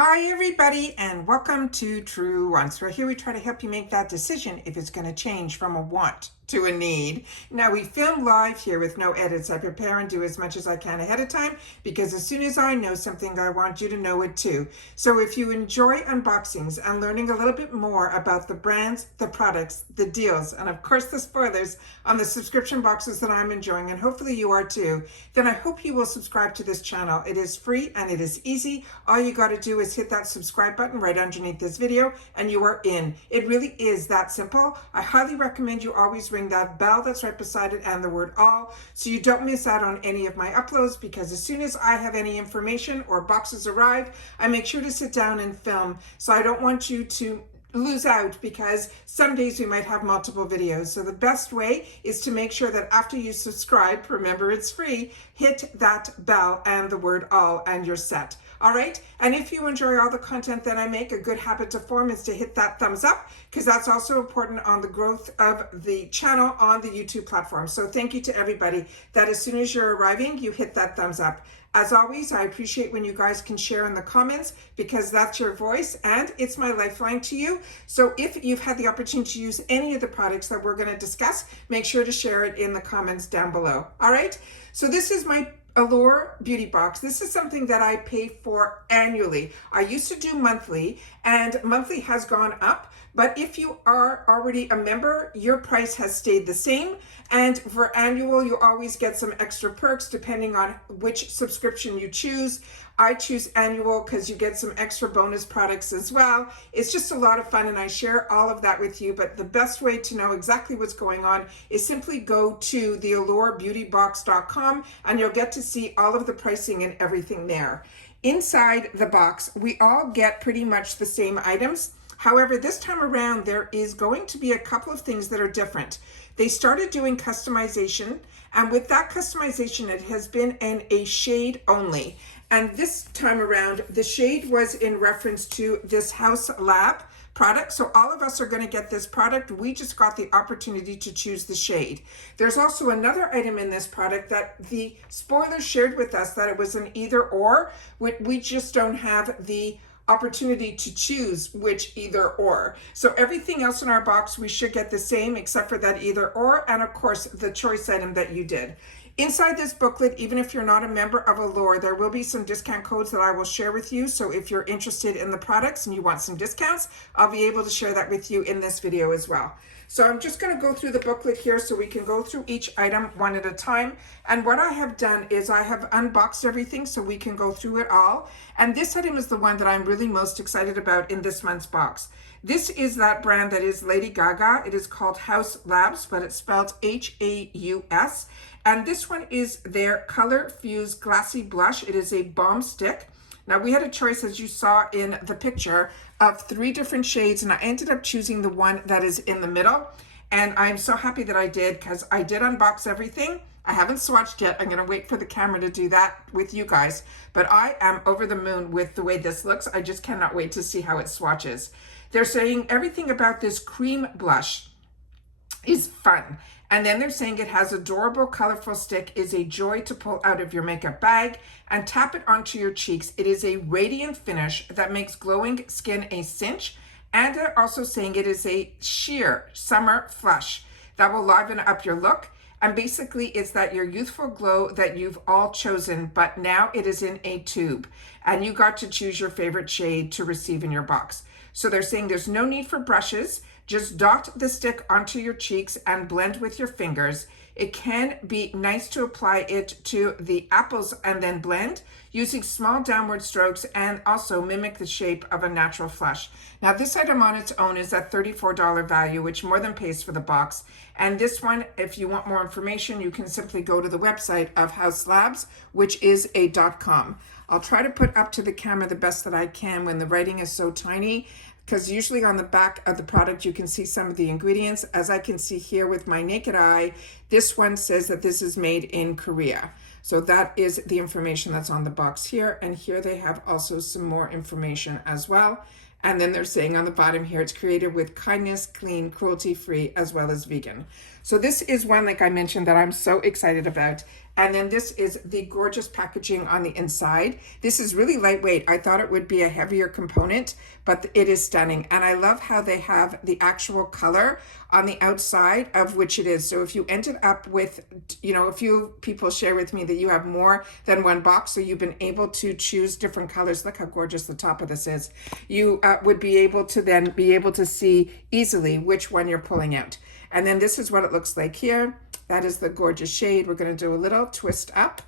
Hi everybody and welcome to Truewants, where here we try to help you make that decision if it's going to change from a want to a need. Now we film live here with no edits. I prepare and do as much as I can ahead of time because as soon as I know something, I want you to know it too. So if you enjoy unboxings and learning a little bit more about the brands, the products, the deals, and of course the spoilers on the subscription boxes that I'm enjoying, and hopefully you are too, then I hope you will subscribe to this channel. It is free and it is easy. All you got to do is hit that subscribe button right underneath this video and you are in. It really is that simple. I highly recommend you always ring that bell that's right beside it and the word all so you don't miss out on any of my uploads, because as soon as I have any information or boxes arrive, I make sure to sit down and film. So I don't want you to lose out, because some days we might have multiple videos. So the best way is to make sure that after you subscribe, remember it's free, hit that bell and the word all and you're set. All right. And if you enjoy all the content that I make, a good habit to form is to hit that thumbs up, because that's also important on the growth of the channel on the YouTube platform. So thank you to everybody that as soon as you're arriving, you hit that thumbs up. As always, I appreciate when you guys can share in the comments, because that's your voice and it's my lifeline to you. So if you've had the opportunity to use any of the products that we're going to discuss, make sure to share it in the comments down below. All right. So this is my Allure Beauty Box. This is something that I pay for annually. I used to do monthly, and monthly has gone up. But if you are already a member, your price has stayed the same. And for annual, you always get some extra perks depending on which subscription you choose. I choose annual because you get some extra bonus products as well. It's just a lot of fun and I share all of that with you. But the best way to know exactly what's going on is simply go to the allurebeautybox.com and you'll get to see all of the pricing and everything there. Inside the box, we all get pretty much the same items. However, this time around, there is going to be a couple of things that are different. They started doing customization, and with that customization, it has been in a shade only. And this time around, the shade was in reference to this House Lab product. So all of us are going to get this product. We just got the opportunity to choose the shade. There's also another item in this product that the spoilers shared with us that it was an either or. We just don't have the opportunity to choose which either or. So everything else in our box, we should get the same except for that either or, and of course the choice item that you did. Inside this booklet, even if you're not a member of Allure, there will be some discount codes that I will share with you. So if you're interested in the products and you want some discounts, I'll be able to share that with you in this video as well. So I'm just going to go through the booklet here so we can go through each item one at a time. And what I have done is I have unboxed everything so we can go through it all. And this item is the one that I'm really most excited about in this month's box. This is that brand that is Lady Gaga. It is called House Labs, but it's spelled H-A-U-S. And this one is their Color Fuse Glassy Blush. It is a balm stick. Now we had a choice, as you saw in the picture, of 3 different shades, and I ended up choosing the one that is in the middle. And I'm so happy that I did, because I did unbox everything. I haven't swatched yet. I'm going to wait for the camera to do that with you guys. But I am over the moon with the way this looks. I just cannot wait to see how it swatches. They're saying everything about this cream blush is fun. And then they're saying it has adorable, colorful stick, is a joy to pull out of your makeup bag and tap it onto your cheeks. It is a radiant finish that makes glowing skin a cinch. And they're also saying it is a sheer summer flush that will liven up your look. And basically it's that your youthful glow that you've all chosen, but now it is in a tube and you got to choose your favorite shade to receive in your box. So they're saying there's no need for brushes. Just dot the stick onto your cheeks and blend with your fingers. It can be nice to apply it to the apples and then blend using small downward strokes and also mimic the shape of a natural flush. Now this item on its own is at $34 value, which more than pays for the box. And this one, if you want more information, you can simply go to the website of House Labs, which is a .com. I'll try to put up to the camera the best that I can when the writing is so tiny, because usually on the back of the product you can see some of the ingredients. As I can see here with my naked eye, this one says that this is made in Korea. So that is the information that's on the box here. And here they have also some more information as well. And then they're saying on the bottom here, it's created with kindness, clean, cruelty-free, as well as vegan. So this is one, like I mentioned, that I'm so excited about. And then this is the gorgeous packaging on the inside. This is really lightweight. I thought it would be a heavier component, but it is stunning. And I love how they have the actual color on the outside of which it is. So if you ended up with, you know, a few people share with me that you have more than one box, so you've been able to choose different colors. Look how gorgeous the top of this is. You would be able to then be able to see easily which one you're pulling out. And then this is what it looks like here. That is the gorgeous shade. We're going to do a little twist up,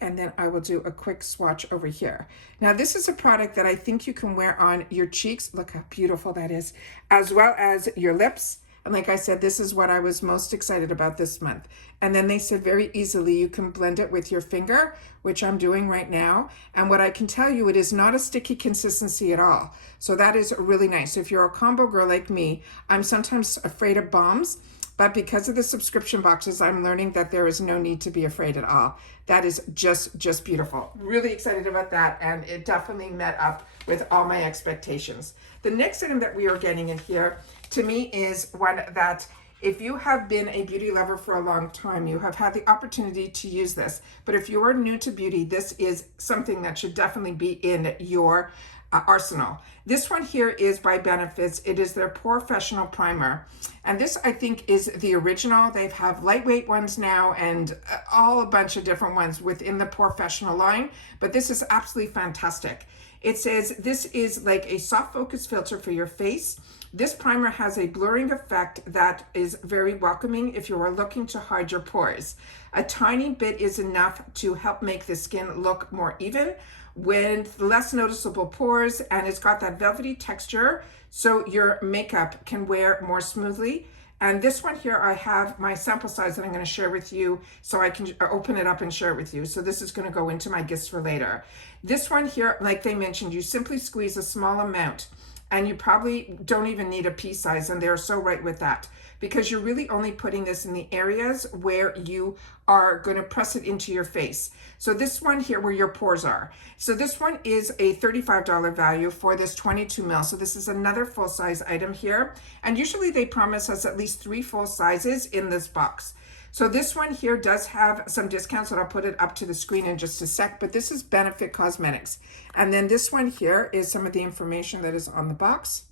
and then I will do a quick swatch over here. Now, this is a product that I think you can wear on your cheeks. Look how beautiful that is, as well as your lips. And like I said, this is what I was most excited about this month. And then they said very easily you can blend it with your finger, which I'm doing right now. And what I can tell you, it is not a sticky consistency at all. So that is really nice. So if you're a combo girl like me, I'm sometimes afraid of balms. But because of the subscription boxes, I'm learning that there is no need to be afraid at all. That is just beautiful. Really excited about that, and it definitely met up with all my expectations. The next item that we are getting in here, to me, is one that if you have been a beauty lover for a long time, you have had the opportunity to use this. But if you are new to beauty, this is something that should definitely be in your arsenal. This one here is by Benefits. It is their Professional Primer. And this, I think, is the original. They have lightweight ones now and all a bunch of different ones within the Professional line. But this is absolutely fantastic. It says this is like a soft focus filter for your face. This primer has a blurring effect that is very welcoming if you are looking to hide your pores. A tiny bit is enough to help make the skin look more even with less noticeable pores, and it's got that velvety texture so your makeup can wear more smoothly. And this one here, I have my sample size that I'm going to share with you so I can open it up and share it with you. So this is going to go into my gifts for later. This one here, like they mentioned, you simply squeeze a small amount, and you probably don't even need a pea size, and they're so right with that, because you're really only putting this in the areas where you are going to press it into your face. So this one here where your pores are. So this one is a $35 value for this 22 ml. So this is another full size item here. And usually they promise us at least 3 full sizes in this box. So this one here does have some discounts, and I'll put it up to the screen in just a sec, but this is Benefit Cosmetics. And then this one here is some of the information that is on the box.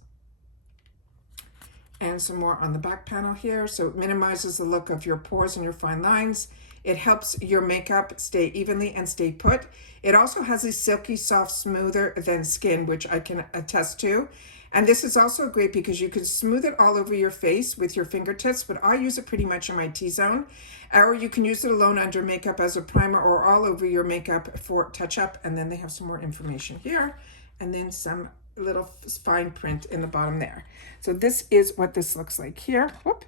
And some more on the back panel here. So it minimizes the look of your pores and your fine lines. It helps your makeup stay evenly and stay put. It also has a silky, soft, smoother than skin, which I can attest to. And this is also great because you can smooth it all over your face with your fingertips, but I use it pretty much in my T-zone. Or you can use it alone under makeup as a primer or all over your makeup for touch-up. And then they have some more information here. And then some little fine print in the bottom there. So this is what this looks like here. Whoop.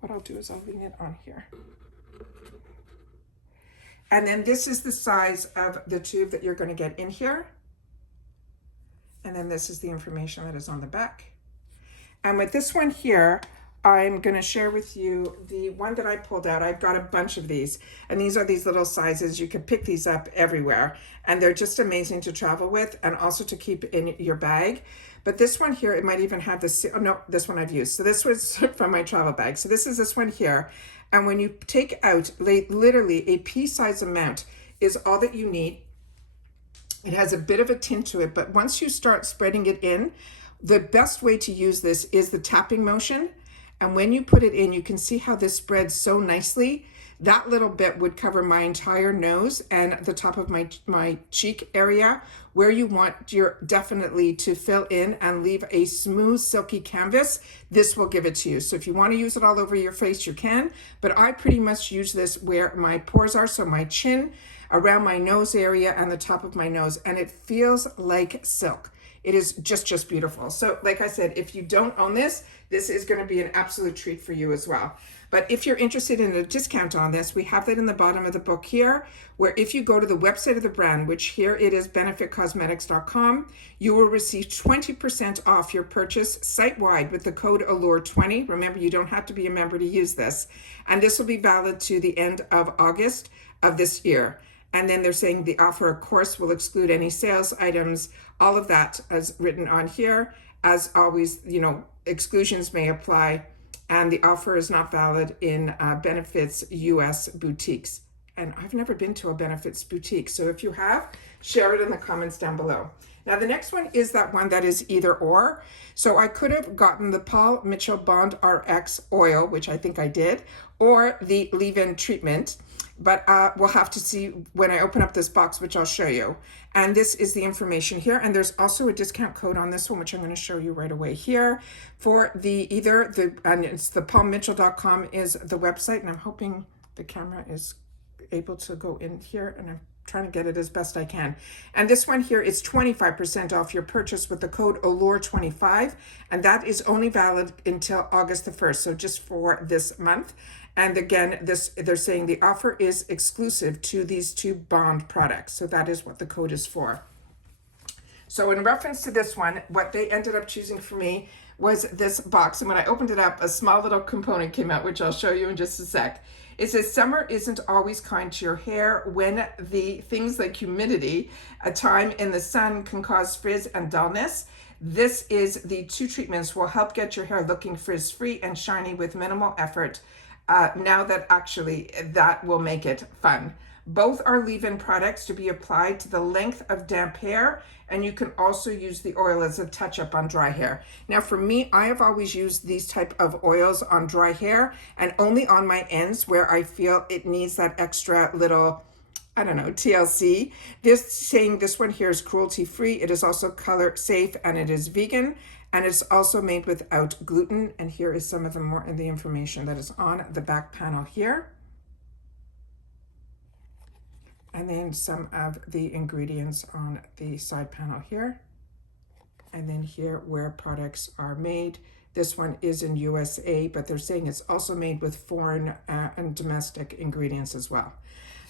What I'll do is I'll lean it on here. And then this is the size of the tube that you're going to get in here. And then this is the information that is on the back. And with this one here, I'm going to share with you the one that I pulled out. I've got a bunch of these, and these are these little sizes. You can pick these up everywhere, and they're just amazing to travel with and also to keep in your bag. But this one here, it might even have this, oh no, this one I've used. So this was from my travel bag. So this is this one here. And when you take out literally a pea-size amount is all that you need. It has a bit of a tint to it, but once you start spreading it in, the best way to use this is the tapping motion. And when you put it in, you can see how this spreads so nicely. That little bit would cover my entire nose and the top of my cheek area where you want your definitely to fill in and leave a smooth, silky canvas. This will give it to you. So if you want to use it all over your face, you can, but I pretty much use this where my pores are. So my chin, around my nose area and the top of my nose, and it feels like silk. It is just beautiful. So like I said, if you don't own this, this is going to be an absolute treat for you as well. But if you're interested in a discount on this, we have that in the bottom of the book here, where if you go to the website of the brand, which here it is benefitcosmetics.com, you will receive 20% off your purchase site-wide with the code ALLURE20. Remember, you don't have to be a member to use this. And this will be valid to the end of August of this year. And then they're saying the offer, of course, will exclude any sales items. All of that is written on here. As always, you know, exclusions may apply, and the offer is not valid in Benefits US boutiques. And I've never been to a Benefits boutique, so if you have, share it in the comments down below. Now the next one is that one that is either or. So I could have gotten the Paul Mitchell Bond RX oil, which I think I did, or the leave-in treatment. But we'll have to see when I open up this box, which I'll show you. And this is the information here. And there's also a discount code on this one, which I'm going to show you right away here. For and it's the paulmitchell.com is the website. And I'm hoping the camera is able to go in here, and I'm trying to get it as best I can. And this one here is 25% off your purchase with the code ALLURE25, and that is only valid until August the 1st, so just for this month. And again, they're saying the offer is exclusive to these two Bond products, so that is what the code is for. So in reference to this one, what they ended up choosing for me was this box, and when I opened it up, a small little component came out, which I'll show you in just a sec. It says, summer isn't always kind to your hair when the things like humidity, a time in the sun can cause frizz and dullness. This is the two treatments will help get your hair looking frizz-free and shiny with minimal effort. Now that actually that will make it fun. Both are leave-in products to be applied to the length of damp hair, and you can also use the oil as a touch-up on dry hair. Now for me, I have always used these type of oils on dry hair and only on my ends where I feel it needs that extra little, I don't know, TLC. This one here is cruelty-free. It is also color safe, and it is vegan, and it's also made without gluten. And here is some of the information that is on the back panel here. And then some of the ingredients on the side panel here. And then here where products are made. This one is in USA, but they're saying it's also made with foreign and domestic ingredients as well.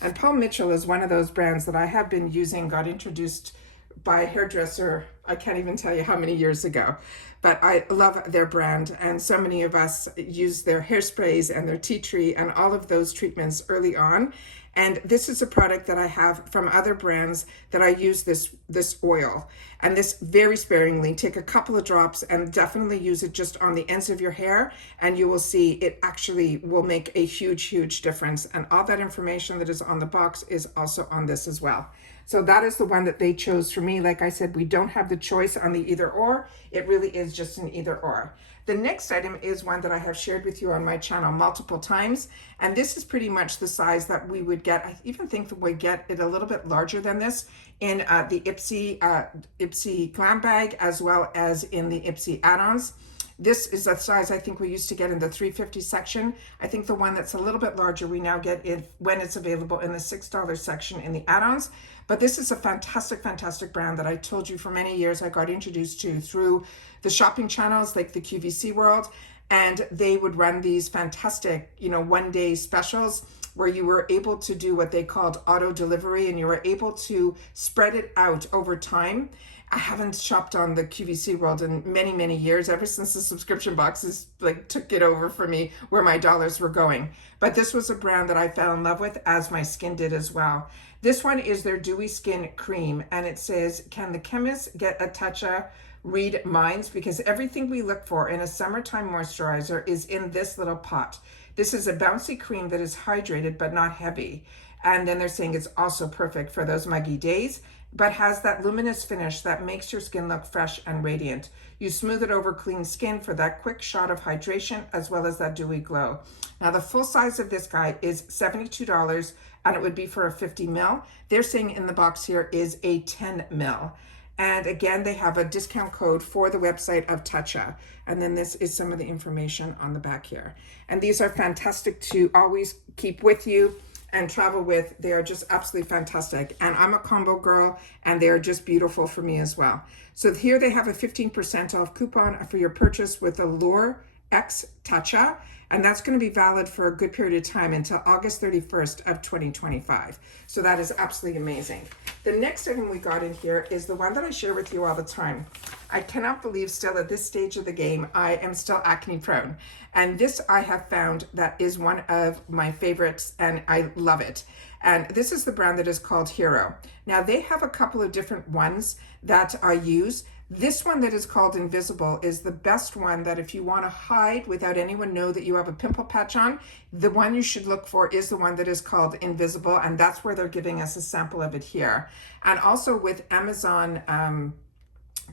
And Paul Mitchell is one of those brands that I have been using, got introduced by a hairdresser, I can't even tell you how many years ago, but I love their brand. And so many of us use their hairsprays and their tea tree and all of those treatments early on. And this is a product that I have from other brands that I use this oil. And this very sparingly, take a couple of drops and definitely use it just on the ends of your hair, and you will see it actually will make a huge, huge difference. And all that information that is on the box is also on this as well. So that is the one that they chose for me. Like I said, we don't have the choice on the either or. It really is just an either or. The next item is one that I have shared with you on my channel multiple times. And this is pretty much the size that we would get. I even think that we get it a little bit larger than this in the Ipsy Glam Bag, as well as in the Ipsy add-ons. This is a size I think we used to get in the 350 section. I think the one that's a little bit larger we now get it when it's available in the $6 section in the add-ons. But this is a fantastic, fantastic brand that I told you for many years I got introduced to through the shopping channels like the QVC World. And they would run these fantastic, one-day specials where you were able to do what they called auto delivery, and you were able to spread it out over time. I haven't shopped on the QVC World in many, many years, ever since the subscription boxes took it over for me where my dollars were going. But this was a brand that I fell in love with, as my skin did as well. This one is their Dewy Skin Cream, and it says, can the chemist get a toucha? Read minds, because everything we look for in a summertime moisturizer is in this little pot. This is a bouncy cream that is hydrated but not heavy. And then they're saying it's also perfect for those muggy days, but has that luminous finish that makes your skin look fresh and radiant. You smooth it over clean skin for that quick shot of hydration as well as that dewy glow. Now the full size of this guy is $72, and it would be for a 50 ml. They're saying in the box here is a 10 ml. And again, they have a discount code for the website of Toucha. And then this is some of the information on the back here. And these are fantastic to always keep with you and travel with. They are just absolutely fantastic. And I'm a combo girl, and they are just beautiful for me as well. So here they have a 15% off coupon for your purchase with Allure X Toucha. And that's going to be valid for a good period of time until August 31st of 2025. So that is absolutely amazing. The next item we got in here is the one that I share with you all the time. I cannot believe still at this stage of the game, I am still acne prone. And this I have found that is one of my favorites and I love it. And this is the brand that is called Hero. Now they have a couple of different ones that I use. This one that is called Invisible is the best one that if you want to hide without anyone know that you have a pimple patch on, the one you should look for is the one that is called Invisible, and that's where they're giving us a sample of it here. And also with Amazon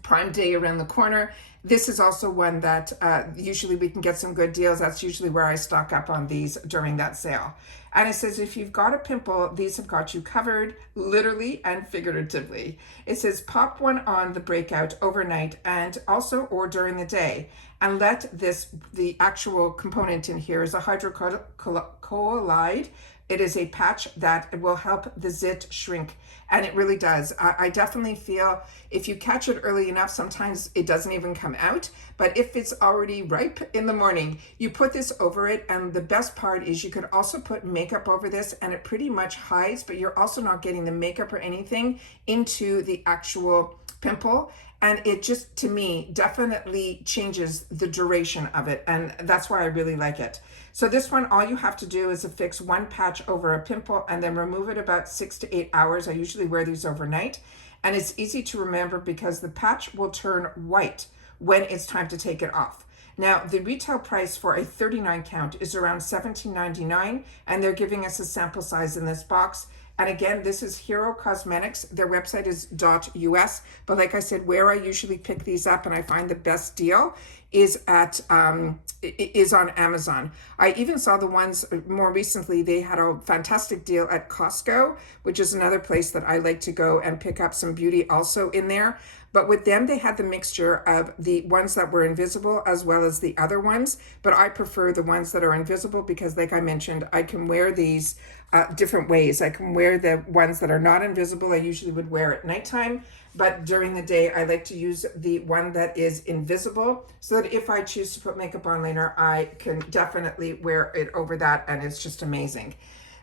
Prime Day around the corner, this is also one that usually we can get some good deals. That's usually where I stock up on these during that sale. And it says, if you've got a pimple, these have got you covered, literally and figuratively. It says, pop one on the breakout overnight and also or during the day. And let this, the actual component in here is a hydrocolloid. It is a patch that will help the zit shrink. And it really does. I definitely feel if you catch it early enough, sometimes it doesn't even come out. But if it's already ripe in the morning, you put this over it. And the best part is you could also put makeup over this and it pretty much hides, but you're also not getting the makeup or anything into the actual pimple. And it just, to me, definitely changes the duration of it. And that's why I really like it. So this one, all you have to do is affix one patch over a pimple and then remove it about 6 to 8 hours. I usually wear these overnight. And it's easy to remember because the patch will turn white when it's time to take it off. Now, the retail price for a 39 count is around $17.99, and they're giving us a sample size in this box. And again, this is Hero Cosmetics. Their website is .us. But like I said, where I usually pick these up and I find the best deal is at is on Amazon. I even saw the ones more recently. They had a fantastic deal at Costco, which is another place that I like to go and pick up some beauty also in there. But with them, they had the mixture of the ones that were invisible as well as the other ones. But I prefer the ones that are invisible because, like I mentioned, I can wear these different ways. I can wear the ones that are not invisible. I usually would wear at nighttime. But during the day, I like to use the one that is invisible so that if I choose to put makeup on later, I can definitely wear it over that. And it's just amazing.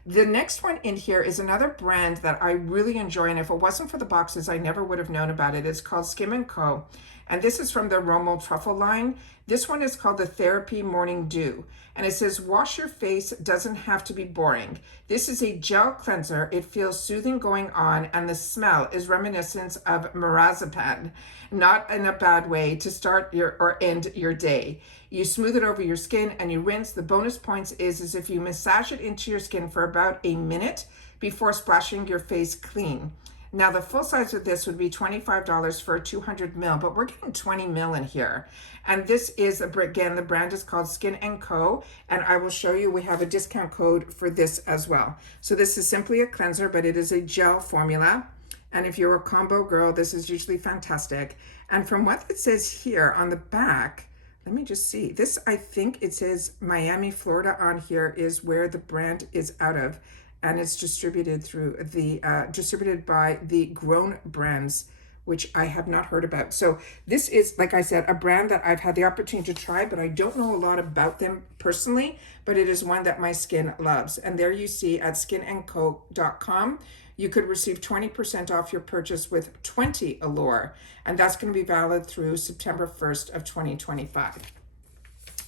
The next one in here is another brand that I really enjoy, and if it wasn't for the boxes, I never would have known about it. It's called Skim & Co. And this is from the Romo Truffle line. This one is called the Therapy Morning Dew. And it says, wash your face, doesn't have to be boring. This is a gel cleanser. It feels soothing going on, and the smell is reminiscent of marzipan, not in a bad way, to start your or end your day. You smooth it over your skin and you rinse. The bonus points is if you massage it into your skin for about a minute before splashing your face clean. Now, the full size of this would be $25 for a 200 ml, but we're getting 20 ml in here. And this is, again, the brand is called Skin & Co. And I will show you, we have a discount code for this as well. So this is simply a cleanser, but it is a gel formula. And if you're a combo girl, this is usually fantastic. And from what it says here on the back, let me just see. This, I think it says Miami, Florida on here is where the brand is out of. And it's distributed through the, distributed by the Grown Brands, which I have not heard about. So this is, like I said, a brand that I've had the opportunity to try, but I don't know a lot about them personally, but it is one that my skin loves. And there you see at skinandco.com, you could receive 20% off your purchase with 20 Allure. And that's going to be valid through September 1st of 2025.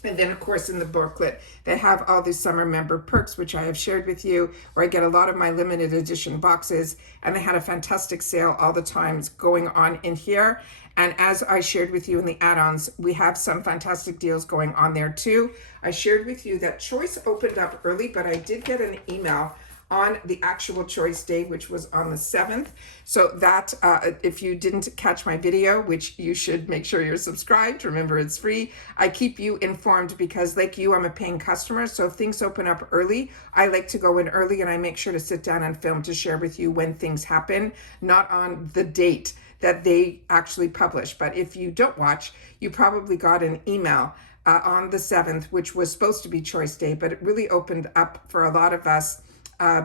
And then, of course, in the booklet, they have all these summer member perks, which I have shared with you, where I get a lot of my limited edition boxes. And they had a fantastic sale all the times going on in here. And as I shared with you in the add-ons, we have some fantastic deals going on there too. I shared with you that Choice opened up early, but I did get an email on the actual Choice day, which was on the 7th. So that, if you didn't catch my video, which you should make sure you're subscribed, remember it's free. I keep you informed because like you, I'm a paying customer. So if things open up early, I like to go in early and I make sure to sit down and film to share with you when things happen, not on the date that they actually publish. But if you don't watch, you probably got an email on the 7th, which was supposed to be Choice Day, but it really opened up for a lot of us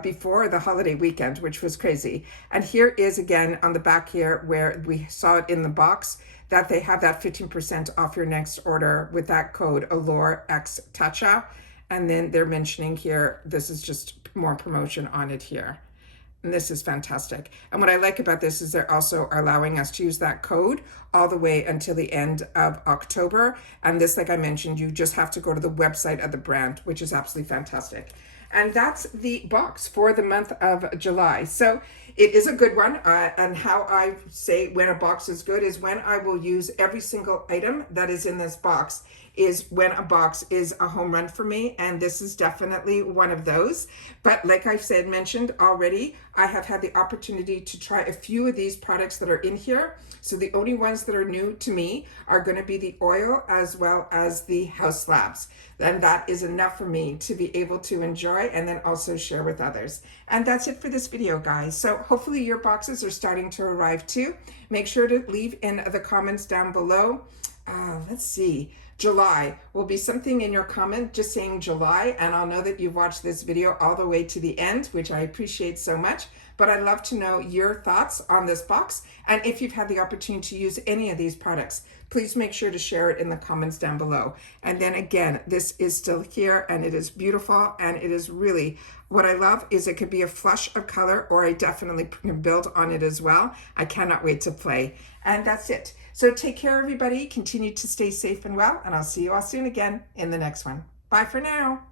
before the holiday weekend, which was crazy. And here is again on the back here where we saw it in the box that they have that 15% off your next order with that code AllureXTacha. And then they're mentioning here, this is just more promotion on it here. And this is fantastic. And what I like about this is they're also allowing us to use that code all the way until the end of October. And this, like I mentioned, you just have to go to the website of the brand, which is absolutely fantastic. And that's the box for the month of July. So it is a good one. And how I say when a box is good is when I will use every single item that is in this box is when a box is a home run for me, and this is definitely one of those. But like I've mentioned already, I have had the opportunity to try a few of these products that are in here. So the only ones that are new to me are going to be the oil as well as the house slabs. And that is enough for me to be able to enjoy and then also share with others. And that's it for this video, guys. So hopefully your boxes are starting to arrive too. Make sure to leave in the comments down below. Let's see. July will be something in your comment just saying July, and I'll know that you've watched this video all the way to the end, which I appreciate so much. But I'd love to know your thoughts on this box, and if you've had the opportunity to use any of these products, please make sure to share it in the comments down below. And then again, this is still here and it is beautiful, and it is really, what I love is it could be a flush of color, or I definitely can build on it as well. I cannot wait to play. And that's it. So take care, everybody. Continue to stay safe and well, and I'll see you all soon again in the next one. Bye for now.